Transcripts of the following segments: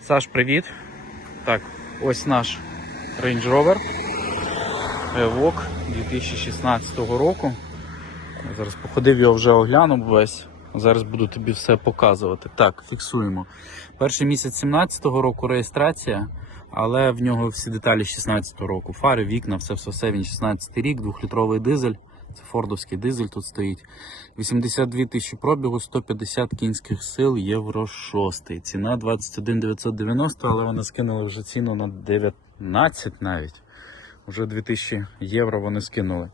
Саш, привіт. Так, ось наш Range Rover Evoque 2016 року. Зараз походив його вже оглянув весь. Зараз буду тобі все показувати. Так, фіксуємо. Перший місяць 17-го року реєстрація, але в нього всі деталі 16-го року. Фари, вікна, все, все, все. Він 16 рік, двохлітровий дизель. Це фордовський дизель тут стоїть. 82 тисячі пробігу, 150 кінських сил, євро 6. Ціна 21 990, але вони скинули вже ціну на 19 навіть. Вже 2000 євро вони скинули.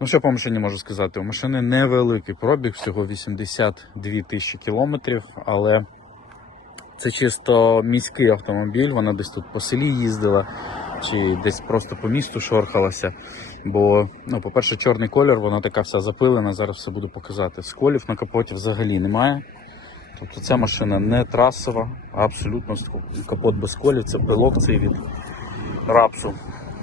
Ну, що по машині можу сказати? У машини невеликий пробіг, всього 82 тисячі кілометрів, але це чисто міський автомобіль, вона десь тут по селі їздила, чи десь просто по місту шорхалася. Бо, ну, по-перше, чорний колір, вона така вся запилена, зараз все буду показати. Сколів на капоті взагалі немає. Тобто ця машина не трасова, а абсолютно капот без колів, це пилок цей від рапсу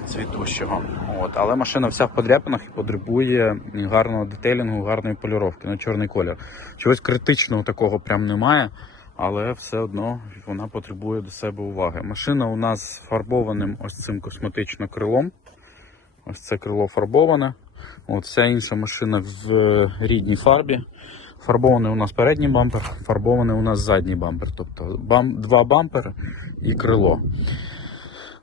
цвітущого. От. Але машина вся в подряпинах і потребує гарного детейлінгу, гарної поліровки на чорний колір. Чогось критичного такого прям немає, але все одно вона потребує до себе уваги. Машина у нас фарбованим ось цим косметично крилом. Ось це крило фарбоване. Вся інша машина в рідній фарбі. Фарбований у нас передній бампер, фарбований у нас задній бампер. Тобто бам, два бампери і крило.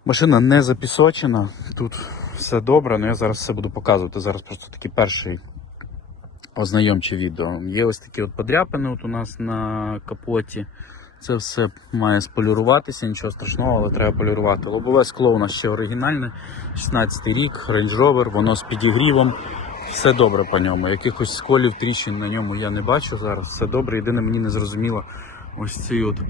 Машина не запісочена, тут все добре, але я зараз все буду показувати. Зараз просто такий перший ознайомче відео. Є ось такі от подряпини от у нас на капоті. Це все має споліруватися, нічого страшного, але треба полірувати. Лобове скло у нас ще оригінальне, 16 й рік, Range Rover, воно з підігрівом. Все добре по ньому. Якихось сколів, тріщин на ньому я не бачу зараз. Все добре. Єдине мені не зрозуміло ось ці от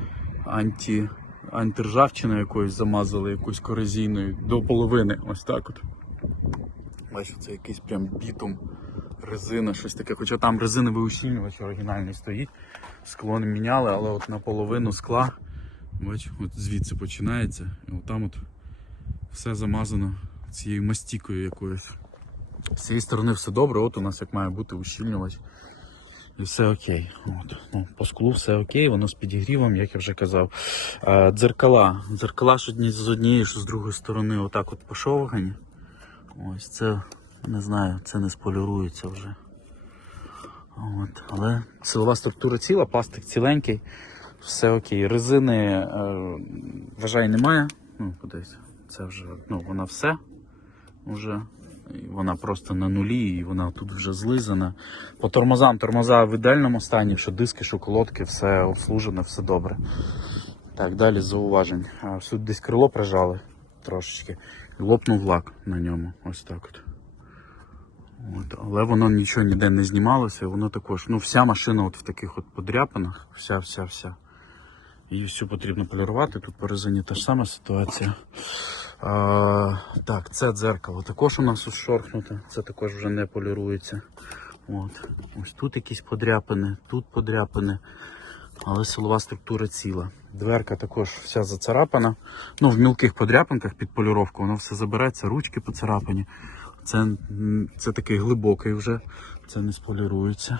анті, антиржавчиною якоюсь замазали, якоюсь корозійною до половини. Ось так от. Бачу, це якийсь прям бітум, резина, щось таке. Хоча там резиновий ущільнювач оригінальний стоїть. Скло не міняли, але от наполовину скла, бач, от звідси починається. І от там от все замазано цією мастікою якоюсь. З цієї сторони все добре, от у нас як має бути ущільнювач. І все окей. От. Ну, по склу все окей, воно з підігрівом, як я вже казав. Е, дзеркала. Дзеркала з однієї, що з другої сторони, отак от пошовгані. Ось це, не знаю, це не сполірується вже. От. Але силова структура ціла, пластик ціленький, все окей. Резини, е, вважаю, немає. Ну, подивись, це вже, ну, вона все вже. Вона просто на нулі, і вона тут вже злизана. По тормозам, тормоза в ідеальному стані, що диски, що колодки, все обслужено, все добре. Так, далі зауважень. Тут десь крило прижали трошечки. Лопнув лак на ньому. Ось так от. От, але воно нічого ніде не знімалося, воно також, ну вся машина от в таких от подряпинах, вся, вся, вся. Її всю потрібно полірувати. Тут по резині та ж сама ситуація. А, так, це дзеркало також у нас ушорхнуте, це також вже не полірується. От. Ось тут якісь подряпини, тут подряпини, але силова структура ціла. Дверка також вся зацарапана. Ну, в мілких подряпинках під поліровку воно все забереться, ручки поцарапані. Це, це такий глибокий вже, це не сполірується.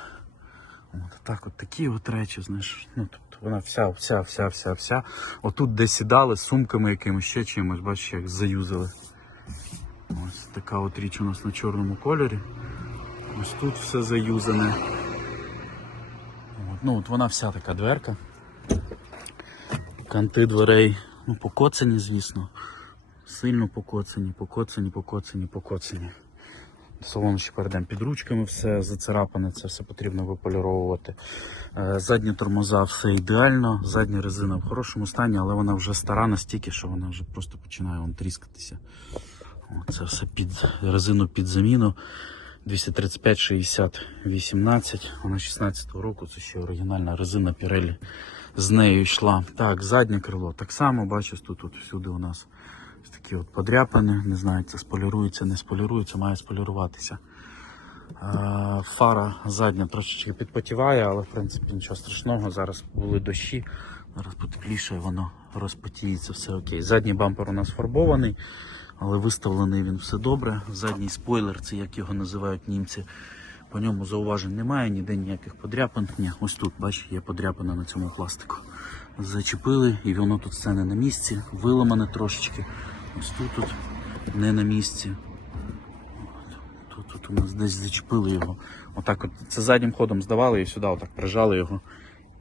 От так, от такі от речі, знаєш. Ну, тобто вона вся, вся, вся, вся, вся. Отут де сідали з сумками якимось ще чимось, бачиш, як заюзали. Ось така от річ у нас на чорному кольорі. Ось тут все заюзане. От, ну от вона вся така дверка. Канти дверей, ну, покоцані, звісно. Сильно покоцані, покоцані, покоцані, покоцані. До салону ще перейдемо під ручками, все зацарапане, це все потрібно виполіровувати. Е, Задні тормоза все ідеально, задня резина в хорошому стані, але вона вже стара настільки, що вона вже просто починає вон, тріскатися. Це все під резину під заміну. 235 60 18, вона 16-го року, це ще оригінальна резина Pirelli з нею йшла. Так, заднє крило так само, бачиш, тут, тут всюди у нас ось такі от подряпини, не знаю, це сполірується, не сполірується, має споліруватися. Е, Фара задня трошечки підпотіває, але в принципі нічого страшного. Зараз були дощі, зараз потепліше, воно розпотіється, все окей. Задній бампер у нас фарбований, але виставлений він все добре. Задній спойлер, це як його називають німці. По ньому зауважень немає, ніде ніяких подряпин. Ні, ось тут, бачиш, є подряпина на цьому пластику. зачепили, і воно тут все не на місці, виламане трошечки. Ось тут, тут не на місці. Тут, тут у нас десь зачепили його. Отак от це заднім ходом здавали і сюди отак прижали його.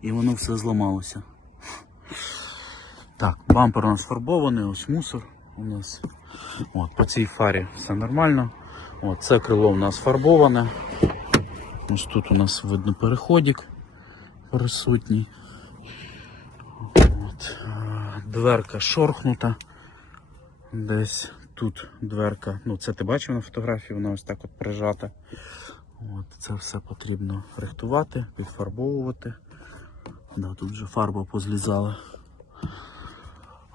І воно все зламалося. Так, бампер у нас фарбований, ось мусор у нас. От, по цій фарі все нормально. От, це крило у нас фарбоване. Ось тут у нас видно переходик присутній. От, е, дверка шорхнута. Десь тут дверка. Ну, це ти бачив на фотографії, вона ось так от прижата. От, це все потрібно рихтувати, підфарбовувати. Да, тут вже фарба позлізала.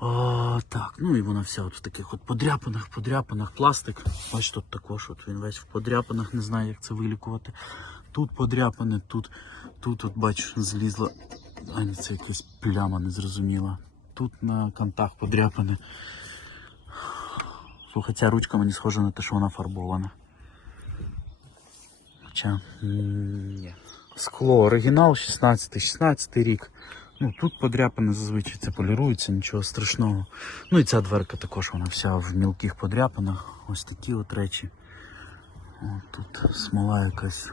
О, так, ну і вона вся от в таких от подряпинах, подряпинах, пластик. Бач, тут також от він весь в подряпинах, не знаю, як це вилікувати. Тут подряпини, тут, тут от бач, злізла. А ні, це якась пляма незрозуміла. Тут на кантах подряпини. Слухай, ця ручка мені схожа на те, що вона фарбована. Хоча. Ні. Скло оригінал 16 16 рік. Ну, тут подряпини зазвичай це полірується, нічого страшного. Ну і ця дверка також вона вся в мілких подряпинах. Ось такі от речі. О, тут смола якась.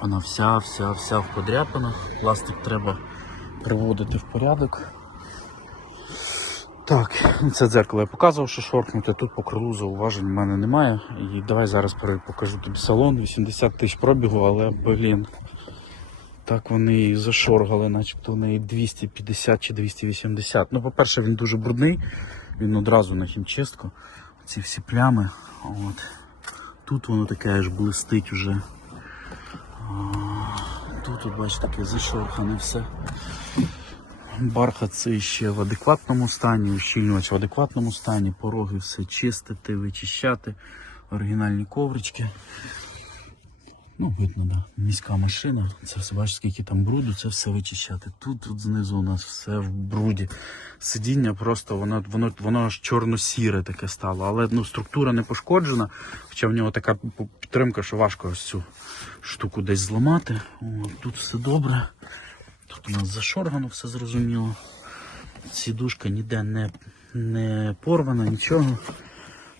Вона вся, вся, вся в подряпинах. Пластик треба приводити в порядок. Так, це дзеркало я показував, що шоркнути. Тут по крилу зауважень в мене немає. І давай зараз покажу тобі салон. 80 тисяч пробігу, але блін. Так вони і зашоргали, начебто в неї 250 чи 280. Ну, по-перше, він дуже брудний, він одразу на хімчистку. Ці всі плями. От. Тут воно таке аж блистить уже. Тут, бачите, таке зашорхане все. Бархат це ще в адекватному стані, ущільнювач в адекватному стані, пороги все чистити, вичищати, оригінальні коврички. Ну, видно, да. Міська машина. Це все бачиш, скільки там бруду, це все вичищати. Тут, тут знизу у нас все в бруді. Сидіння просто воно, воно, воно аж чорно-сіре таке стало. Але ну, структура не пошкоджена, хоча в нього така підтримка, що важко ось цю штуку десь зламати. О, тут все добре. Тут у нас зашоргано, все зрозуміло. Сідушка ніде не, не порвана, нічого.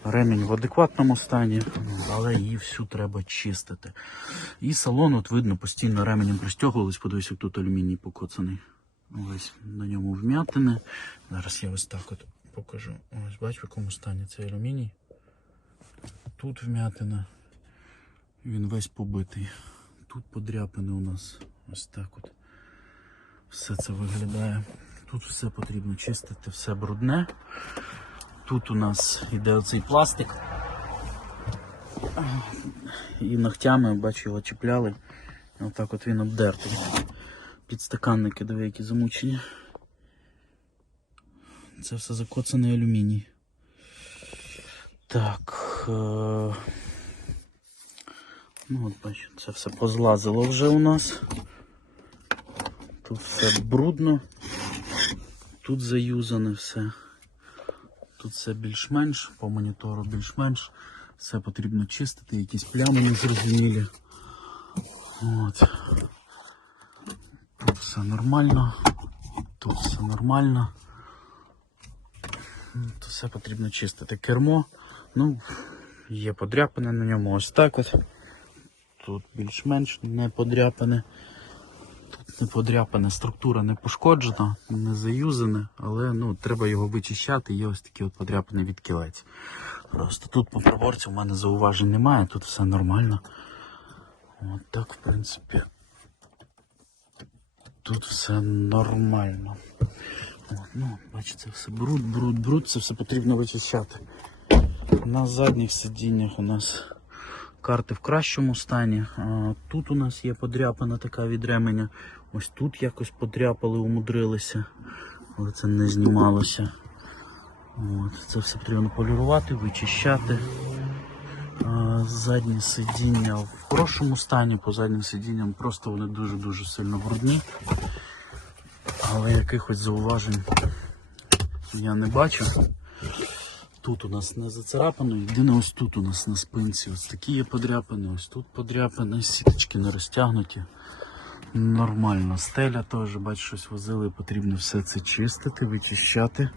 Ремінь в адекватному стані, але її всю треба чистити. І салон, от видно, постійно ременем пристягувались, подивись, як тут алюміній покоцаний. Ось на ньому вм'ятини. Зараз я ось так от покажу. Ось бач, в якому стані цей алюміній. Тут вм'ятина. Він весь побитий. Тут подряпини у нас ось так от. Все це виглядає. Тут все потрібно чистити, все брудне. Тут у нас йде оцей пластик. І ногтями, бачу, його чіпляли. Отак от він обдертий. Підстаканники, диви, які замучені. Це все закоцаний алюміній. Так. Е... Ну от бачу, це все позлазило вже у нас. Тут все брудно. Тут заюзане все. Тут все більш-менш, по монітору більш-менш. Все потрібно чистити, якісь плями незрозумілі. От. Тут все нормально. Тут все нормально. Тут все потрібно чистити. Кермо. Ну, є подряпини на ньому ось так от. Тут більш-менш не подряпане. Тут не подряпана, структура не пошкоджена, не заюзана, але ну, треба його вичищати. Є ось такі от подряпини від кілець. Просто тут по проборці в мене зауважень немає, тут все нормально. От так, в принципі. Тут все нормально. От, ну, бачите, все бруд, бруд, бруд, це все потрібно вичищати. На задніх сидіннях у нас карти в кращому стані. Тут у нас є подряпана така від ременя. Ось тут якось подряпали, умудрилися, але це не знімалося. От, це все потрібно полірувати, вичищати. А, Задні сидіння в хорошому стані, по заднім сидінням просто вони дуже-дуже сильно брудні. Але якихось зауважень я не бачу. Тут у нас не зацарапано, єдине ось тут у нас на спинці ось такі є подряпини, ось тут подряпини, сіточки не розтягнуті. Нормально. Стеля теж, бач, щось возили, потрібно все це чистити, вичищати.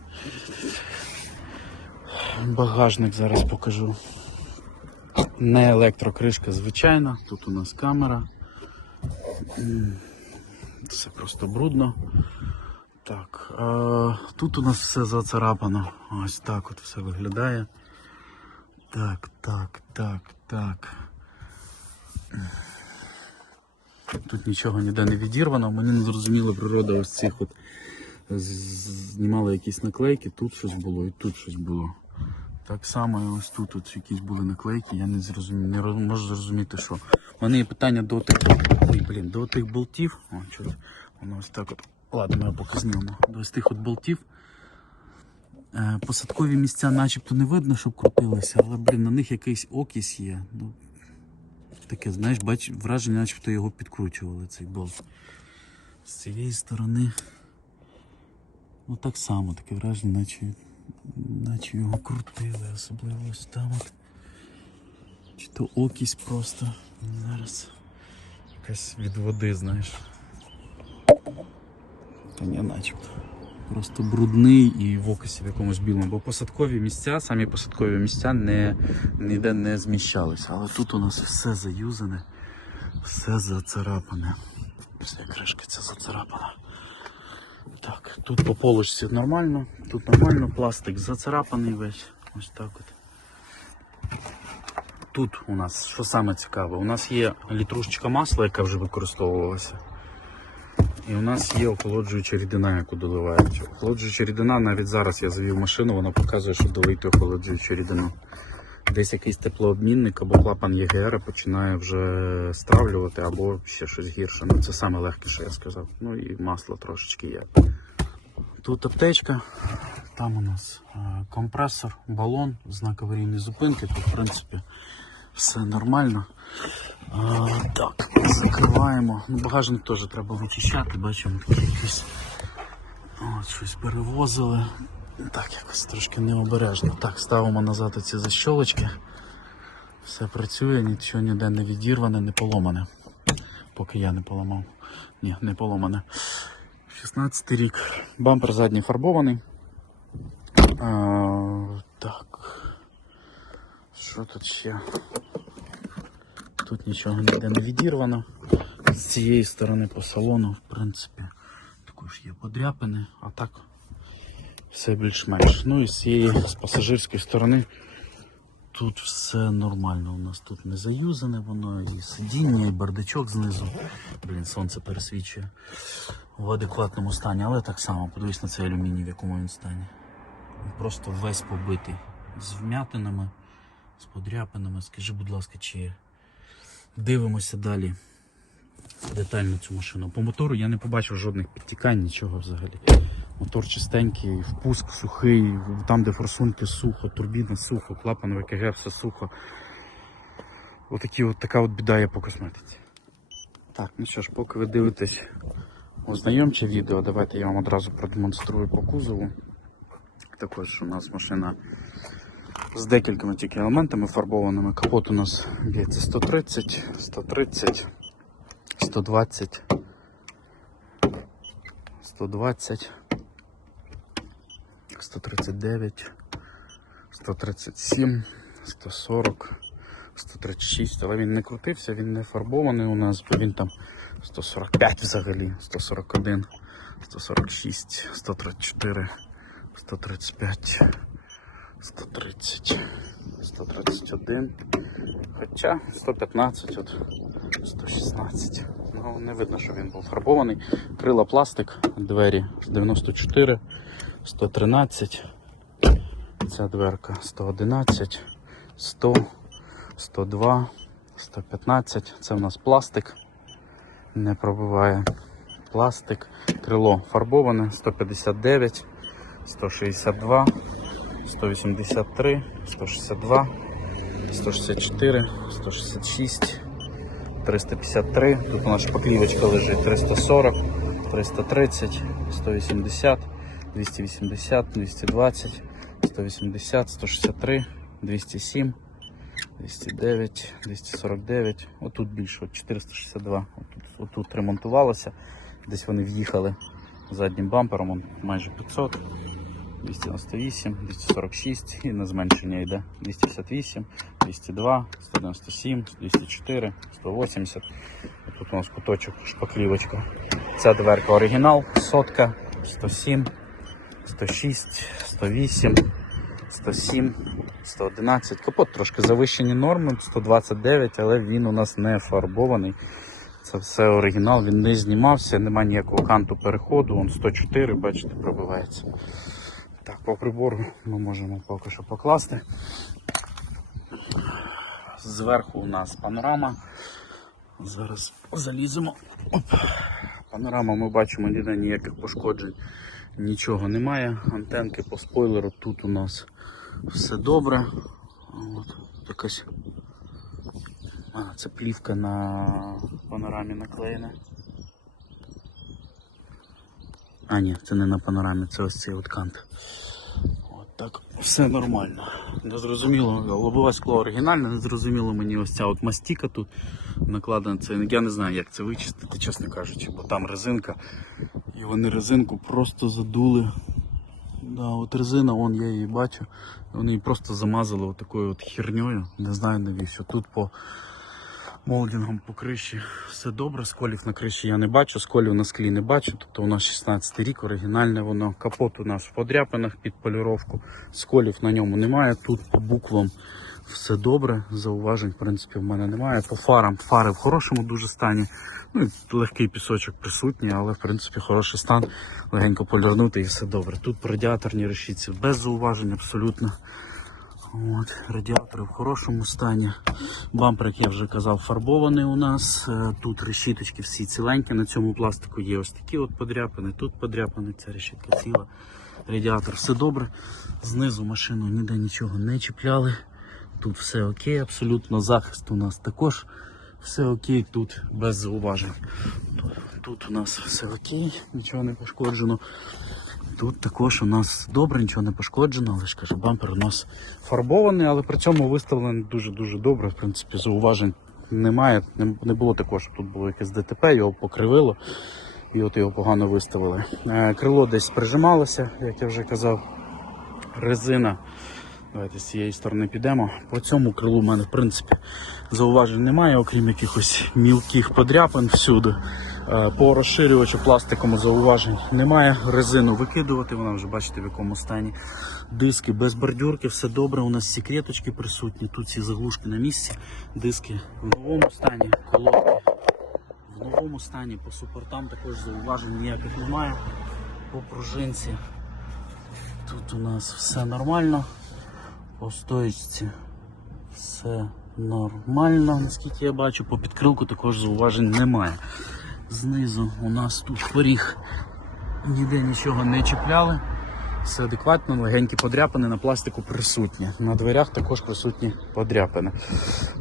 Багажник зараз покажу. Не електрокришка, звичайна. Тут у нас камера. Все просто брудно. Так, а, тут у нас все зацарапано. Ось так от все виглядає. Так, так, так, так. Тут нічого ніде не відірвано. Мені не зрозуміла природа ось цих от знімали якісь наклейки, тут щось було і тут щось було. Так само і ось тут от якісь були наклейки, я не зрозумів, не роз- можу зрозуміти, що. У мене є питання до тих, ой, блін, до тих болтів. О, чого воно ось так от. Ладно, ми його поки знімемо. Ось тих от болтів. Е, Посадкові місця начебто не видно, щоб крутилися, але, блін, на них якийсь окіс є. Ну, таке, знаєш, бач, враження, начебто його підкручували, цей болт. З цієї сторони. Ну так само, таке враження, наче, наче його крутили, особливо ось там от. Чи то окісь просто. Зараз. Якась від води, знаєш. Та ні, начебто. Просто брудний і в окисі в якомусь білому. Бо посадкові місця, самі посадкові місця не, ніде не зміщалися. Але тут у нас все заюзане, все зацарапане. Вся кришка ця зацарапана. Так, тут по полочці нормально, тут нормально, пластик зацарапаний весь. Ось так от. Тут у нас, що саме цікаве, у нас є літрушечка масла, яка вже використовувалася. І у нас є охолоджуюча рідина, яку доливають. Охолоджуюча рідина, навіть зараз я завів машину, вона показує, що долити охолоджуючу рідину. Десь якийсь теплообмінник або клапан ЄГР починає вже стравлювати, або ще щось гірше. Ну це саме легке, що я сказав. Ну і масло трошечки є. Тут аптечка, там у нас е, компресор, балон, знак аварійної зупинки. Тут, в принципі, все нормально. А, так, закриваємо. Ну, багажник теж треба вичищати, бачимо такі якісь. От, щось перевозили. Так, якось трошки необережно. Так, ставимо назад оці защолочки. Все працює, нічого ніде не відірване, не поломане. Поки я не поламав. Ні, не поломане. 16 рік. Бампер задній фарбований. А, так. Що тут ще? Тут нічого ніде не відірвано. З цієї сторони по салону, в принципі, також є подряпини, а так все більш-менш. Ну і з цієї з пасажирської сторони тут все нормально. У нас тут не заюзане воно, і сидіння, і бардачок знизу. Блін, сонце пересвічує в адекватному стані, але так само, подивись на цей алюміній, в якому він стані. Просто весь побитий. З вмятинами, з подряпинами. Скажи, будь ласка, чи дивимося далі детально цю машину. По мотору я не побачив жодних підтікань, нічого взагалі. Мотор чистенький, впуск сухий, там, де форсунки сухо, турбіна сухо, клапан ВКГ, все сухо. Отакі от така от біда є по косметиці. Так, ну що ж, поки ви дивитесь ознайомче відео, давайте я вам одразу продемонструю по кузову. Також у нас машина з декількома тільки елементами фарбованими. Капот у нас б'ється 130, 130, 120, 120, 139, 137, 140, 136, але він не крутився, він не фарбований у нас, бо він там 145 взагалі, 141, 146, 134, 135. 130, 131, хоча 115, от 116. Ну, не видно, що він був фарбований. Крила пластик, двері 94, 113, ця дверка 111, 100, 102, 115. Це в нас пластик, не пробиває. Пластик, крило фарбоване, 159, 162. 183, 162, 164, 166, 353. Тут у нас шпаклівочка лежить 340, 330, 180, 280, 220, 180, 163, 207, 209, 249. Отут більше, от 462. Отут, отут ремонтувалося. Десь вони в'їхали заднім бампером, майже 500. 298, 246 і на зменшення йде 258, 202, 197, 204, 180. Тут у нас куточок, шпаклівочка. Ця дверка оригінал, сотка, 107, 106, 108, 107, 111. Капот трошки завищені норми, 129, але він у нас не фарбований. Це все оригінал, він не знімався, немає ніякого канту переходу, он 104, бачите, пробивається. Так, по прибору ми можемо поки що покласти. Зверху у нас панорама. Зараз заліземо. Оп. Панорама ми бачимо, ніде ніяких пошкоджень, нічого немає. Антенки по спойлеру тут у нас все добре. От, якась. А, це плівка на панорамі наклеєна. А, ні, це не на панорамі, це ось цей от кант. От так, все нормально. Не зрозуміло, лобове скло оригінальне, не зрозуміло мені ось ця от мастіка тут накладена. Це я не знаю, як це вичистити, чесно кажучи, бо там резинка. І вони резинку просто задули. Да, от резина, вон я її бачу. Вони її просто замазали отакою от херньою. Не знаю навіщо. Тут по молдингам по криші все добре. Сколів на криші я не бачу, сколів на склі не бачу. Тобто у нас 16 рік, оригінальне воно. Капот у нас в подряпинах під поліровку. Сколів на ньому немає. Тут по буквам все добре. Зауважень, в принципі, в мене немає. По фарам фари в хорошому дуже стані. Ну, легкий пісочок присутній, але в принципі хороший стан. Легенько полірнути і все добре. Тут по радіаторній решітці без зауважень абсолютно. От, радіатори в хорошому стані. Бампер, як я вже казав, фарбований у нас. Е, Тут решіточки всі ціленькі. На цьому пластику є ось такі от подряпини, тут подряпини, ця решітка ціла. Радіатор все добре. Знизу машину ніде нічого не чіпляли. Тут все окей, абсолютно. Захист у нас також все окей, тут без зауважень. Тут, тут у нас все окей, нічого не пошкоджено. Тут також у нас добре, нічого не пошкоджено, але ж кажу, бампер у нас фарбований, але при цьому виставлений дуже-дуже добре. В принципі, зауважень немає. Не, було такого, щоб тут було якесь ДТП, його покривило і от його погано виставили. Е, крило десь прижималося, як я вже казав. Резина. Давайте з цієї сторони підемо. По цьому крилу в мене в принципі зауважень немає, окрім якихось мілких подряпин всюди. Е, По розширювачу пластикому зауважень немає. Резину викидувати, вона вже бачите в якому стані. Диски без бордюрки, все добре. У нас секреточки присутні. Тут ці заглушки на місці. Диски в новому стані, колодки в новому стані. По супортам також зауважень ніяких немає. По пружинці. Тут у нас все нормально. По стоїчці все нормально, наскільки я бачу. По підкрилку також зауважень немає. Знизу у нас тут поріг ніде нічого не чіпляли. Все адекватно, легенькі подряпини на пластику присутні. На дверях також присутні подряпини.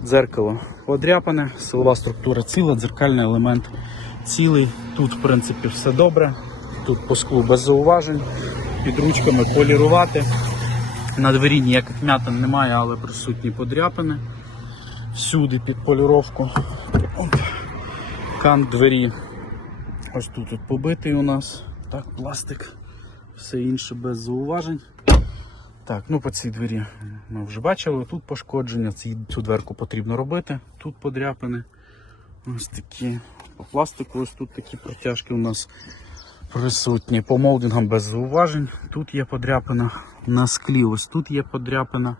Дзеркало подряпане, силова структура ціла, дзеркальний елемент цілий. Тут, в принципі, все добре. Тут по склу без зауважень. Під ручками полірувати. На двері ніяких м'ятин немає, але присутні подряпини. Всюди під поліровку. Оп. Кант двері. Ось тут от побитий у нас. Так, пластик. Все інше без зауважень. Так, ну по цій двері ми вже бачили. Тут пошкодження, цю дверку потрібно робити. Тут подряпини. Ось такі. По пластику ось тут такі протяжки у нас присутні. По молдингам без зауважень. Тут є подряпина. На склі ось тут є подряпина.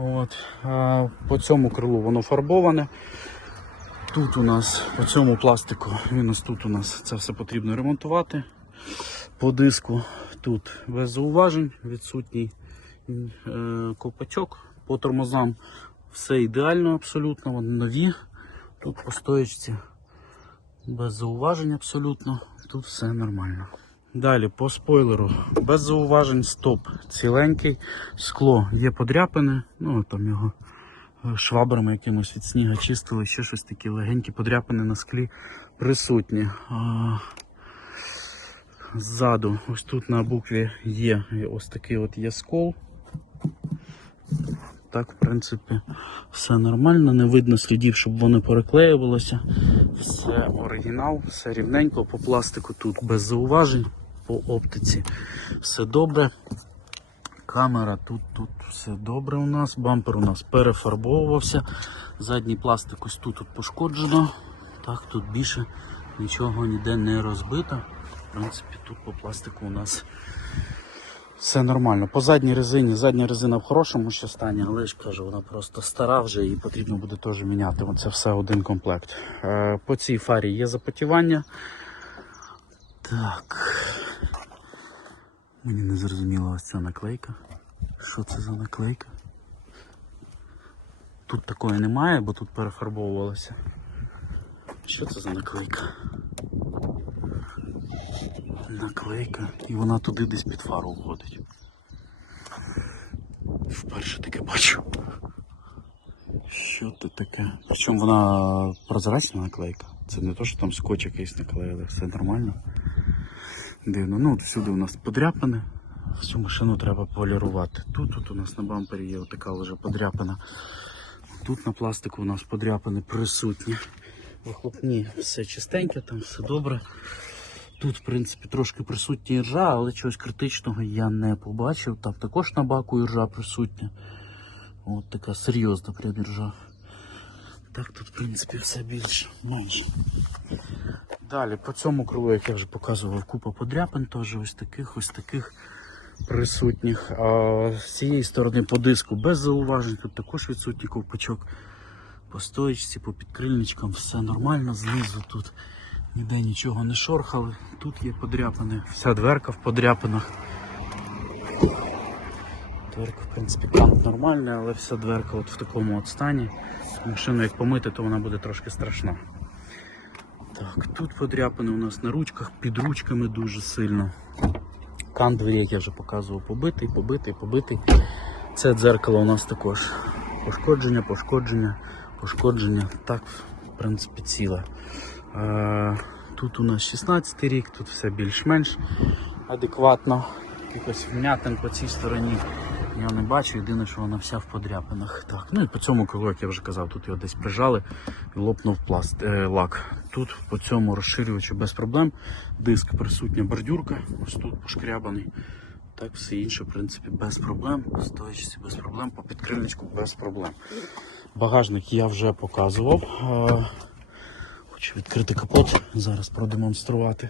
От. А по цьому крилу воно фарбоване. Тут у нас по цьому пластику, він ось тут у нас це все потрібно ремонтувати. По диску тут без зауважень, відсутній е, ковпачок. По тормозам все ідеально абсолютно, вони нові. Тут по стоечці без зауважень абсолютно. Тут все нормально. Далі по спойлеру без зауважень, стоп ціленький, скло є подряпини, ну там його швабрами якимось від сніга чистили, ще щось такі легенькі подряпини на склі присутні. А, Ззаду, ось тут на букві є ось такий от є скол. Так, в принципі, все нормально, не видно слідів, щоб вони переклеювалося. Все оригінал, все рівненько по пластику тут без зауважень, по оптиці все добре. Камера тут, тут все добре у нас. Бампер у нас перефарбовувався. Задній пластик ось тут, пошкоджено. Так, тут більше нічого ніде не розбито. В принципі, тут по пластику у нас все нормально. По задній резині, задня резина в хорошому ще стані, але ж кажу, вона просто стара вже і потрібно буде теж міняти. Це все один комплект. Е, По цій фарі є запотівання. Так. Мені не зрозуміла ось ця наклейка. Що це за наклейка? Тут такої немає, бо тут перефарбовувалося. Що це за наклейка? Наклейка. І вона туди десь під фару входить. Вперше таке бачу. Що це таке? Причому вона прозрачна наклейка. Це не то, що там скотч якийсь наклеїли, все нормально. Дивно. Ну, от всюди у нас подряпини. Всю машину треба полірувати. Тут, тут у нас на бампері є така вже подряпина. Тут на пластику у нас подряпини присутні. Вихлопні все чистеньке, там все добре. Тут, в принципі, трошки присутня іржа, але чогось критичного я не побачив. Там також на баку іржа присутня. От така серйозна прям іржа. Так тут, в принципі, все більш менше. Далі, по цьому крилу, як я вже показував, купа подряпин, теж ось таких, ось таких присутніх. А з цієї сторони по диску без зауважень, тут також відсутній ковпачок. По стоїчці, по підкрильничкам все нормально, знизу тут ніде нічого не шорхали. Тут є подряпини, вся дверка в подряпинах. Дверка, в принципі, кант нормальний, але вся дверка от в такому от стані. Машину як помити, то вона буде трошки страшна. Так, тут подряпини у нас на ручках, під ручками дуже сильно. Кант двері, як я вже показував, побитий, побитий, побитий. Це дзеркало у нас також пошкодження, пошкодження, пошкодження. Так, в принципі, ціле. Е, Тут у нас 16 рік, тут все більш-менш адекватно. Якось вмятин по цій стороні я не бачу, єдине, що вона вся в подряпинах. Так, ну і по цьому крилу, як я вже казав, тут його десь прижали і лопнув пласт, е, лак. Тут по цьому розширювачу без проблем. Диск присутня бордюрка, ось тут пошкрябаний. Так, все інше, в принципі, без проблем. По без проблем, по підкрильничку без проблем. Багажник я вже показував. Е, Хочу відкрити капот, зараз продемонструвати.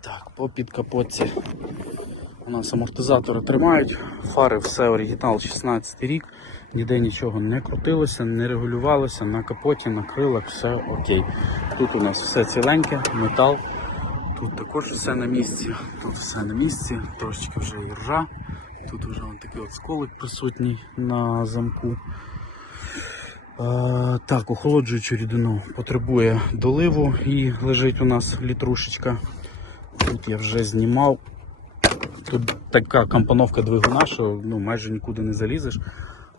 Так, по підкапотці у нас амортизатори тримають, фари все оригінал 16 рік, ніде нічого не крутилося, не регулювалося, на капоті, на крилах, все окей. Тут у нас все ціленьке, метал, тут також все на місці, тут все на місці, трошечки вже і ржа, тут вже такий от сколик присутній на замку. Е, Так, охолоджуючу рідину потребує доливу і лежить у нас літрушечка. Тут я вже знімав. Тут така компоновка двигуна, що ну, майже нікуди не залізеш.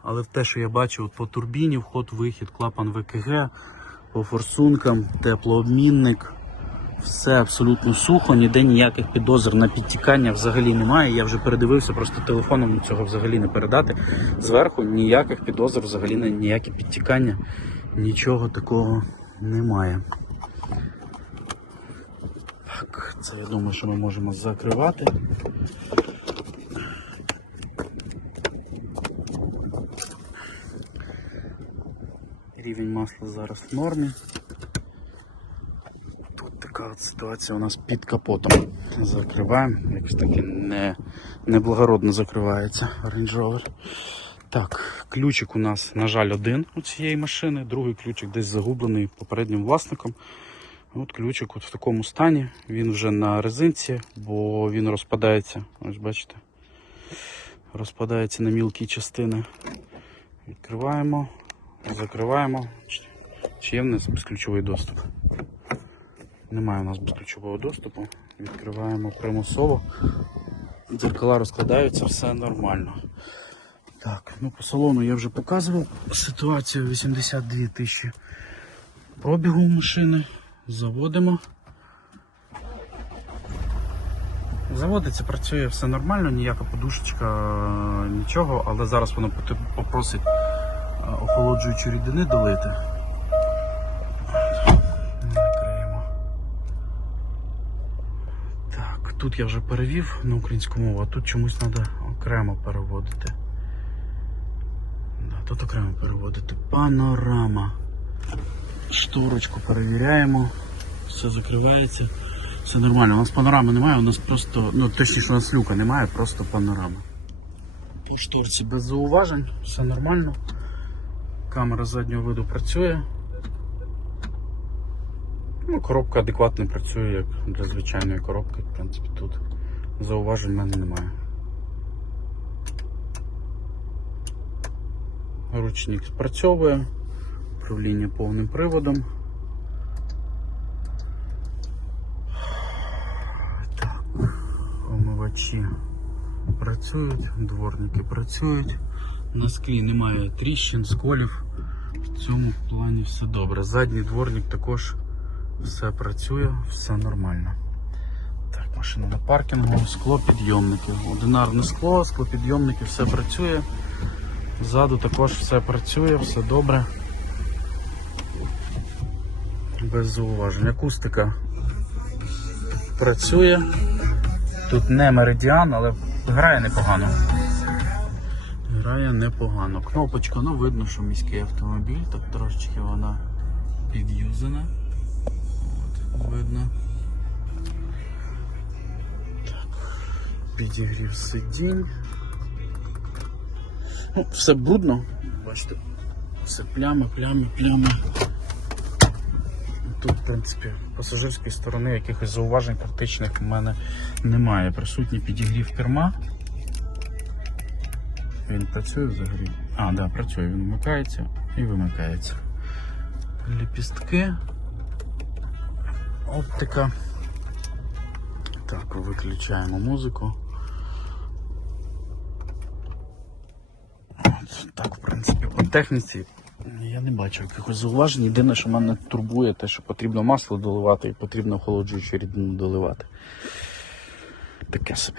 Але те, що я бачу от по турбіні, вход-вихід, клапан ВКГ, по форсункам, теплообмінник. Все абсолютно сухо, ніде ніяких підозр на підтікання взагалі немає. Я вже передивився, просто телефоном цього взагалі не передати. Зверху ніяких підозр, взагалі на ніякі підтікання, нічого такого немає. Так, це я думаю, що ми можемо закривати. Рівень масла зараз в нормі. Тут така от ситуація у нас під капотом. Закриваємо, якось таки не, неблагородно закривається Range Rover. Так, ключик у нас, на жаль, один у цієї машини, другий ключик десь загублений попереднім власником. От ключик от в такому стані. Він вже на резинці, бо він розпадається. Ось бачите. Розпадається на мілкі частини. Відкриваємо, закриваємо. Чи- Чи є в нас безключовий доступ? Немає у нас безключового доступу. Відкриваємо примусово. Дзеркала розкладаються, все нормально. Так, ну по салону я вже показував ситуацію 82 тисячі пробігу машини. Заводимо. Заводиться, працює, все нормально, ніяка подушечка, е, нічого, але зараз воно попросить е, охолоджуючі рідини долити. Накриємо. Так, тут я вже перевів на українську мову, а тут чомусь треба окремо переводити. Тут окремо переводити. Панорама. Шторочку перевіряємо. Все закривається. Все нормально. У нас панорами немає, у нас просто, ну точніше, у нас люка немає, просто панорама. По шторці без зауважень, все нормально. Камера заднього виду працює. Ну, коробка адекватно працює, як для звичайної коробки, в принципі, тут зауважень в мене немає. Ручник спрацьовує, управління повним приводом. Так, омивачі працюють, дворники працюють. На склі немає тріщин, сколів. В цьому плані все добре. Задній дворник також все працює, все нормально. Так, машина на паркінгу, склопідйомники. Одинарне скло, склопідйомники, все працює. Ззаду також все працює, все добре. Без зауважень. Акустика працює. Тут не меридіан, але грає непогано. Грає непогано. Кнопочка, ну видно, що міський автомобіль, так трошечки вона під'юзана. От, видно. Так. Підігрів сидінь. Ну, все брудно. Бачите, все плями, плями, плями. Тут, в принципі, пасажирської сторони якихось зауважень практичних в мене немає. Присутній підігрів керма. Він працює взагалі. А, так, да, працює, він вмикається і вимикається. Ліпістки. Оптика. Так, виключаємо музику. От, так, в принципі, по техніці я не бачу якихось зауважень. Єдине, що мене турбує, те, що потрібно масло доливати і потрібно охолоджуючу рідину доливати. Таке собі.